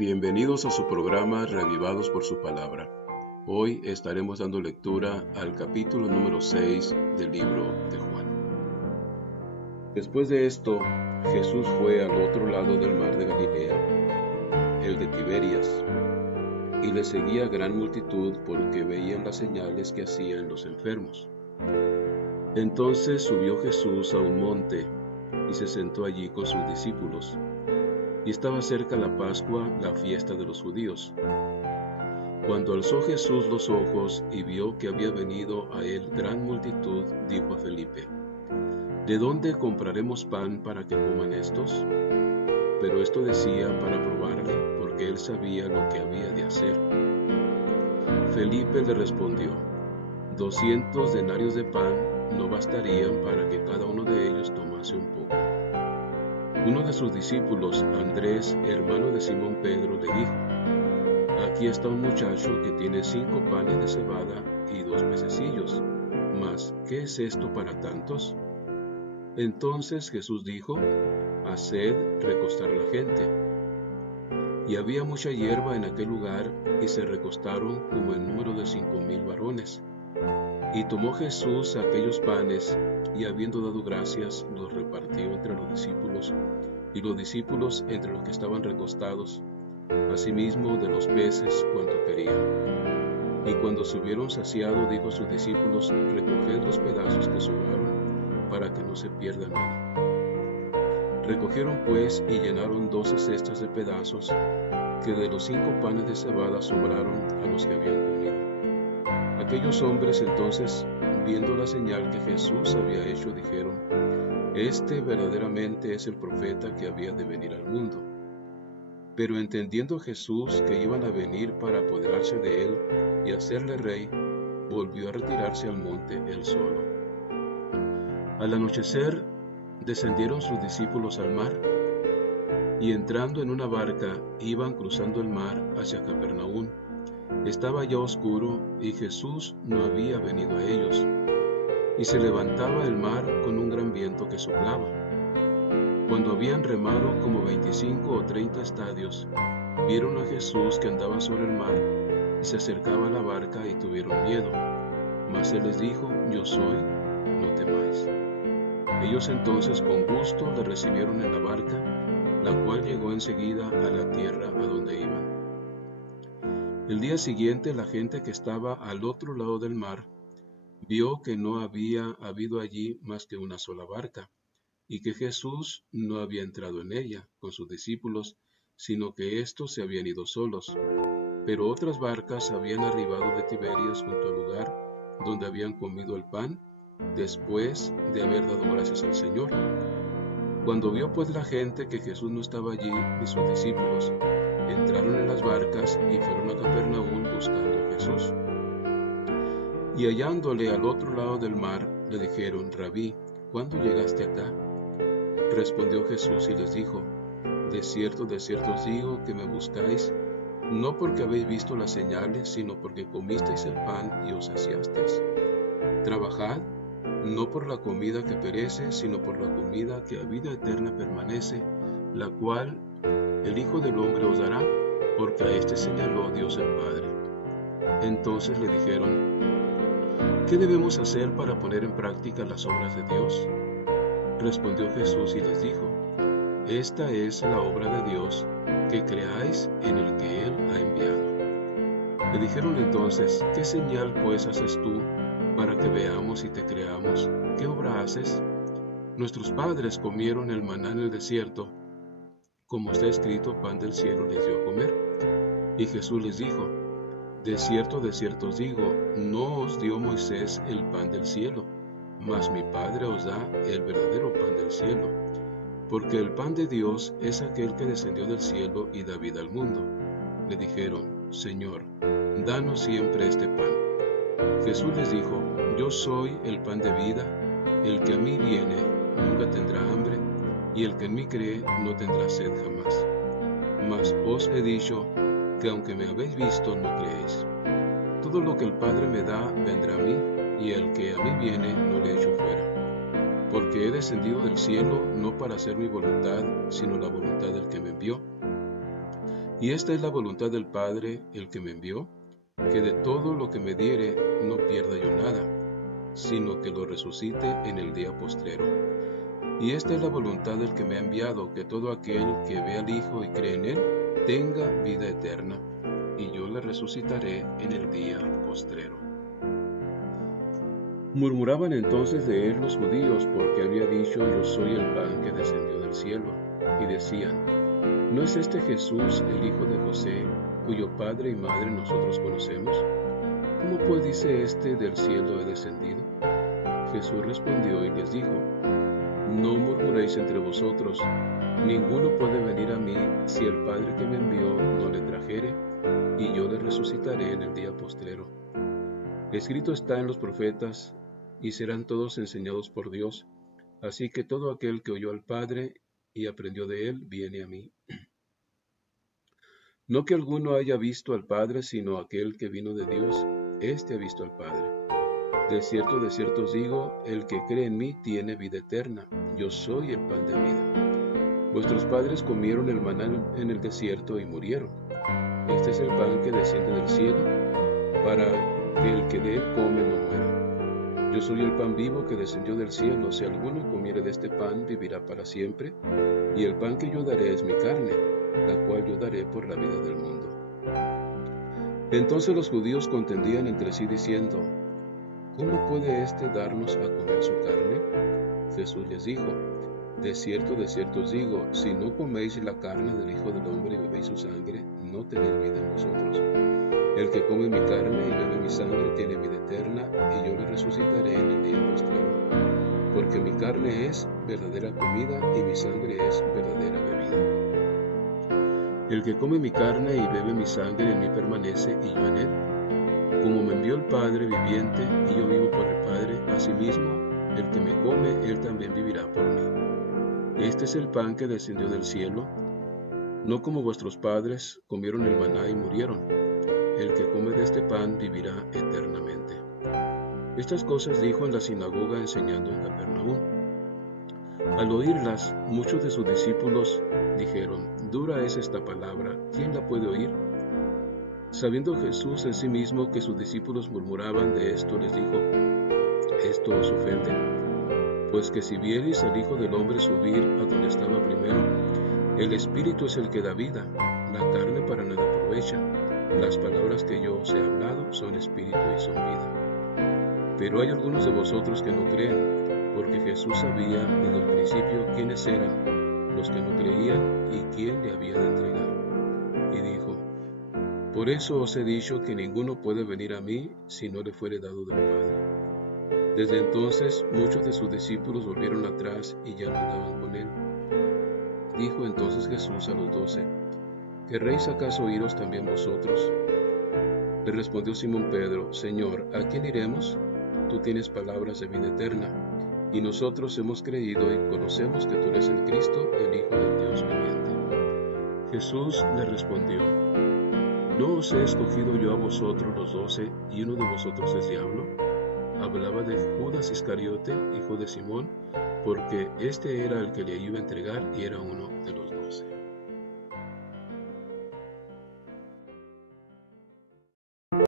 Bienvenidos a su programa Reavivados por su Palabra. Hoy estaremos dando lectura al capítulo número 6 del libro de Juan. Después de esto, Jesús fue al otro lado del mar de Galilea, el de Tiberias, y le seguía gran multitud porque veían las señales que hacían los enfermos. Entonces subió Jesús a un monte y se sentó allí con sus discípulos. Y estaba cerca la Pascua, la fiesta de los judíos. Cuando alzó Jesús los ojos y vio que había venido a él gran multitud, dijo a Felipe: ¿De dónde compraremos pan para que coman estos? Pero esto decía para probarle, porque él sabía lo que había de hacer. Felipe le respondió: 200 denarios de pan no bastarían para que cada uno de ellos tomase un poco. Uno de sus discípulos, Andrés, hermano de Simón Pedro, le dijo: Aquí está un muchacho que tiene 5 panes de cebada y 2 pececillos. Mas, ¿qué es esto para tantos? Entonces Jesús dijo: Haced recostar a la gente. Y había mucha hierba en aquel lugar, y se recostaron como el número de 5,000 varones. Y tomó Jesús aquellos panes, y habiendo dado gracias, los repartió entre los discípulos, y los discípulos entre los que estaban recostados, asimismo de los peces cuanto querían. Y cuando se hubieron saciado, dijo a sus discípulos: Recoged los pedazos que sobraron, para que no se pierda nada. Recogieron pues y llenaron 12 cestas de pedazos, que de los 5 panes de cebada sobraron a los que habían comido. Aquellos hombres entonces, viendo la señal que Jesús había hecho, dijeron: Este verdaderamente es el profeta que había de venir al mundo. Pero entendiendo Jesús que iban a venir para apoderarse de él y hacerle rey, volvió a retirarse al monte él solo. Al anochecer, descendieron sus discípulos al mar, y entrando en una barca, iban cruzando el mar hacia Capernaum. Estaba ya oscuro, y Jesús no había venido a ellos, y se levantaba el mar con un gran viento que soplaba. Cuando habían remado como 25 o 30 estadios, vieron a Jesús que andaba sobre el mar, y se acercaba a la barca y tuvieron miedo. Mas él les dijo: Yo soy, no temáis. Ellos entonces con gusto le recibieron en la barca, la cual llegó enseguida a la tierra a donde iban. El día siguiente la gente que estaba al otro lado del mar vio que no había habido allí más que una sola barca, y que Jesús no había entrado en ella con sus discípulos, sino que éstos se habían ido solos. Pero otras barcas habían arribado de Tiberias junto al lugar donde habían comido el pan, después de haber dado gracias al Señor. Cuando vio pues la gente que Jesús no estaba allí ni sus discípulos, entraron en las barcas y fueron a Capernaum buscando a Jesús. Y hallándole al otro lado del mar, le dijeron: Rabí, ¿cuándo llegaste acá? Respondió Jesús y les dijo: de cierto os digo que me buscáis, no porque habéis visto las señales, sino porque comisteis el pan y os saciasteis. Trabajad, no por la comida que perece, sino por la comida que a vida eterna permanece, la cual el Hijo del Hombre os dará, porque a este señaló Dios el Padre. Entonces le dijeron: ¿qué debemos hacer para poner en práctica las obras de Dios? Respondió Jesús y les dijo: Esta es la obra de Dios, que creáis en el que Él ha enviado. Le dijeron entonces: ¿qué señal pues haces tú para que veamos y te creamos? ¿Qué obra haces? Nuestros padres comieron el maná en el desierto, como está escrito: pan del cielo les dio a comer. Y Jesús les dijo: de cierto os digo, no os dio Moisés el pan del cielo, mas mi Padre os da el verdadero pan del cielo. Porque el pan de Dios es aquel que descendió del cielo y da vida al mundo. Le dijeron: Señor, danos siempre este pan. Jesús les dijo: Yo soy el pan de vida, el que a mí viene nunca tendrá hambre, y el que en mí cree no tendrá sed jamás. Mas os he dicho que aunque me habéis visto, no creéis. Todo lo que el Padre me da vendrá a mí, y el que a mí viene no le echo fuera. Porque he descendido del cielo no para hacer mi voluntad, sino la voluntad del que me envió. Y esta es la voluntad del Padre, el que me envió, que de todo lo que me diere no pierda yo nada, sino que lo resucite en el día postrero. Y esta es la voluntad del que me ha enviado, que todo aquel que ve al Hijo y cree en él, tenga vida eterna, y yo le resucitaré en el día postrero. Murmuraban entonces de él los judíos, porque había dicho: yo soy el pan que descendió del cielo. Y decían: ¿no es este Jesús el hijo de José, cuyo padre y madre nosotros conocemos? ¿Cómo pues dice este: del cielo he descendido? Jesús respondió y les dijo: no murmuréis entre vosotros. Ninguno puede venir a mí si el Padre que me envió no le trajere, y yo le resucitaré en el día postrero. Escrito está en los profetas: y serán todos enseñados por Dios. Así que todo aquel que oyó al Padre y aprendió de él, viene a mí. No que alguno haya visto al Padre, sino aquel que vino de Dios, éste ha visto al Padre. De cierto os digo, el que cree en mí tiene vida eterna. Yo soy el pan de vida. Vuestros padres comieron el maná en el desierto y murieron. Este es el pan que desciende del cielo, para que el que de él come no muera. Yo soy el pan vivo que descendió del cielo. Si alguno comiere de este pan, vivirá para siempre. Y el pan que yo daré es mi carne, la cual yo daré por la vida del mundo. Entonces los judíos contendían entre sí diciendo: ¿cómo puede éste darnos a comer su carne? Jesús les dijo: de cierto os digo, si no coméis la carne del Hijo del Hombre y bebéis su sangre, no tenéis vida en vosotros. El que come mi carne y bebe mi sangre tiene vida eterna, y yo le resucitaré en el día postrero. Porque mi carne es verdadera comida y mi sangre es verdadera bebida. El que come mi carne y bebe mi sangre en mí permanece y yo en él. Como me envió el Padre viviente y yo vivo por el Padre, asimismo el que me come, él también vivirá por mí. Este es el pan que descendió del cielo, no como vuestros padres comieron el maná y murieron. El que come de este pan vivirá eternamente. Estas cosas dijo en la sinagoga enseñando en Capernaúm. Al oírlas, muchos de sus discípulos dijeron: dura es esta palabra, ¿quién la puede oír? Sabiendo Jesús en sí mismo que sus discípulos murmuraban de esto, les dijo: esto os ofende, pues que si viereis al Hijo del Hombre subir a donde estaba primero, el Espíritu es el que da vida, la carne para nada aprovecha. Las palabras que yo os he hablado son espíritu y son vida. Pero hay algunos de vosotros que no creen, porque Jesús sabía desde el principio quiénes eran los que no creían y quién le había de entregar. Y dijo: por eso os he dicho que ninguno puede venir a mí si no le fuere dado del Padre. Desde entonces muchos de sus discípulos volvieron atrás y ya no andaban con él. Dijo entonces Jesús a los 12: ¿querréis acaso iros también vosotros? Le respondió Simón Pedro: Señor, ¿a quién iremos? Tú tienes palabras de vida eterna, y nosotros hemos creído y conocemos que tú eres el Cristo, el Hijo del Dios viviente. Jesús le respondió: ¿no os he escogido yo a vosotros los 12, y uno de vosotros es diablo? Hablaba de Judas Iscariote, hijo de Simón, porque este era el que le iba a entregar y era uno